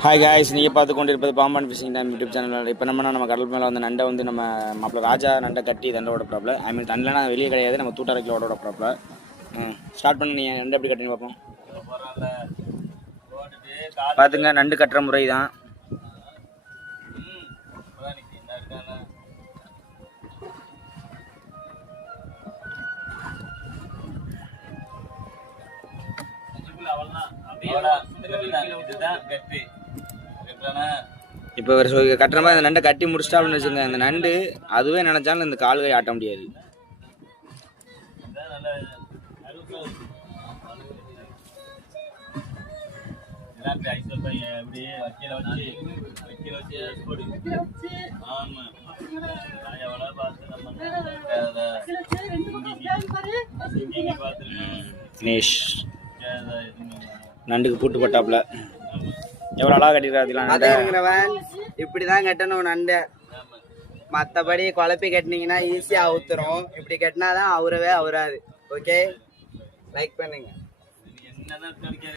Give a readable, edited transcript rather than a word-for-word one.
Hi guys, நீங்கள் பார்த்து கொண்டு இருப்பது Pamban fishing time YouTube channel. இப்போ நம்ம கடல் மேலே வந்து நண்டை வந்து நம்ம மாப்பிள்ள ராஜா நண்டை கட்டி தண்டோட ப்ராப்ளம். ஐ மீன் தண்டெலாம் வெளியே கிடையாது, நம்ம தூட்டாரைக்கில் ஓட ப்ராப்ளம். ஸ்டார்ட் பண்ணி நீங்கள் நண்டு எப்படி கட்டின்னு பார்ப்போம். பார்த்துங்க, நண்டு கட்டுற முறை தான். இப்போ ஒரு கட்டுற மாதிரி அந்த நண்டை கட்டி முடிச்சிட்டா அப்படின்னு வச்சுங்க, அந்த நண்டு அதுவே நினைச்சாலும் இந்த கால்கை ஆட்ட முடியாது. நண்டுக்கு பூட்டு போட்டாப்ல எவ்வளோ அழகா கட்டிருக்காருங்கிறவன் இப்படிதான் கட்டணும் நண்டை. மற்றபடி குழப்பி கட்டினீங்கன்னா ஈஸியாக அவுத்துரும். இப்படி கட்டினாதான் அவரவே அவராது. ஓகே, லைக் பண்ணுங்க.